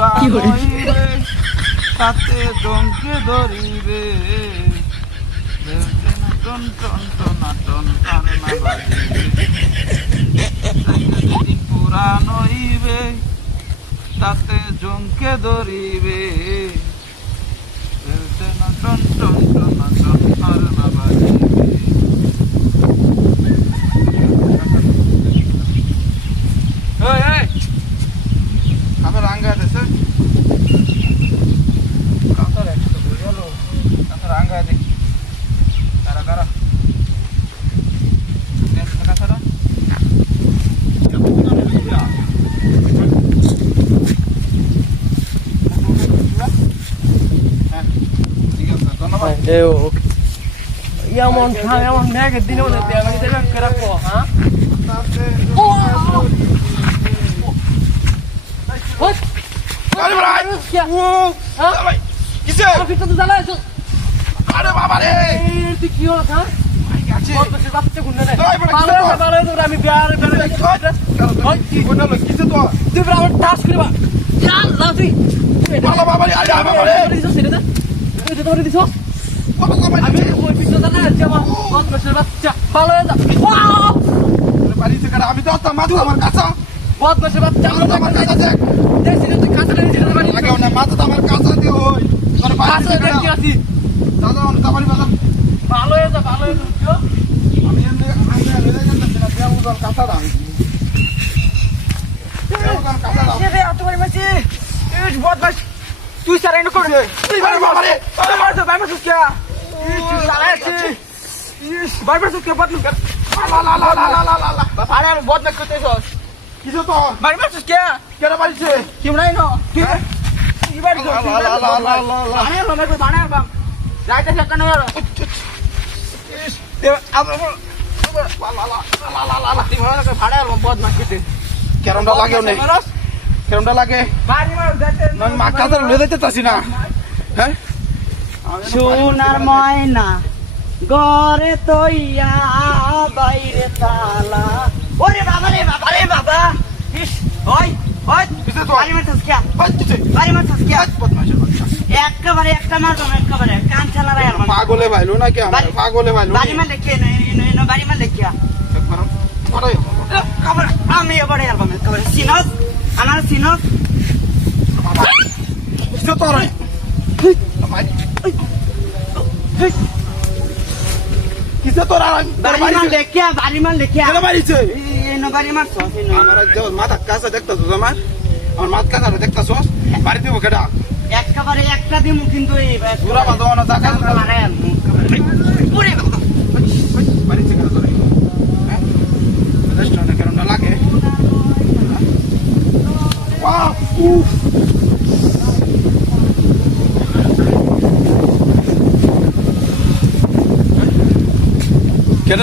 পুরানইবে তাতে জমকে ধরিবে ton ton টনাটন আর না বাজিবে যদি পুরানইবে তাতে জমকে ধরিবে টন টন টনাটন আর না বাজিবে আমার রাঙ্গা দেশে কাঁথার একটু বই হলো কাঁথার রাঙ্গা দেখি কারা কারা কাঁথারা হ্যাঁ ঠিক আছে ধন্যবাদ এমন মেঘের দিনে আমি দেখলাম কেরাকো হ্যাঁ আরে ভাই ভাই কিসে তো জ্বালাইছো আরে বাবা রে তুই কি হলো হ্যাঁ আছে বাচ্চা গুন্ডা নাই এই বড় কিসে আমি বিয়ার কিসে তো তুই আমার টাস করে বা তুই বাবা বাবা রে আরে বাবা রে তুই তো ধরে দিছো বাবা বাবা আমি ওই পিছনে দাঁড়াচ্ছি আমার বাচ্চা ভালো হয়ে যা বাড়ি থেকে আমি তো আসতাম মাথা আমার কাছে বদমাশের বাচ্চা আমার কাছে দেখ দেখছি না তুই কাছে নিয়ে বাড়ি আগে না মাথা তো আমার কাছে দিয়ে হই তোর বাড়ি কাছে থেকে দেখছি আছি দাদা অন তাবারি বাবা ভালো হয়ে যা আমি এমনি আমি লেগে যাচ্ছি না দেয়া উদর কাঁচা দাম কাঁচা দাম রে এত ভাই মাছি এই বদমাশ তুই স্যার এনে করে আরে বাবা রে আরে মারছো ভাই মারছো কে চালাচ্ছি ভাই মারছো কে বদমাশ লা লা লা লা লা লা লা আরে আমি বদমাশ করতেছস কিছু তো ভাই মারছো কে কেন বাড়িছে কি নাই না কি কি বাড়ি লা লা লা লা লা লা আরে লোনে কই বানা বাম রাইতে সে কেন আর আবার লা লা লা লা লা লা তুই মনে করে ভাড়া আর বদমাশ করতে কেরমটা লাগেও নেই কেরমটা লাগে বাড়ি মার দেখতে নয় মা কাছে লয়ে যাইতেতাছি না হ্যাঁ সোনার ময়না ঘরে তৈয়া বাইরে তালা ওরে বাবা রে বাবা রে বাবা ইস ওই ওই কিসে তো বাড়ি মারছস কে বাচ্চা বাড়ি মারছস কে বদমাশের বাচ্চা একেবারে একটা মারতো না একেবারে কান চালা রে আমার পাগলে ভাইলো না কি আমার পাগলে ভাইলো বাড়ি মারলে কে না বাড়ি মারলে কে একবার পড়াই খবর আমি এবারে অ্যালবাম একেবারে সিনস আমার সিনস কিসে তো রে কিসে তো বাড়ি মারলে কে বাড়ি মারলে কে কেন বাড়িছে এই না বাড়ি মারছস আমার মাথা কাছে দেখতেছ আমার মাথা কাছে দেখতেছ বাড়ি দিব কেডা একেবারে একটা দিমু কিন্তু এই পুরা বাঁধো না জায়গা মারে ওরে বাবা বাড়িছে কেন তোরে হ্যাঁ রেস্টুরেন্টে কেন না লাগে ওয়াও উফ কেন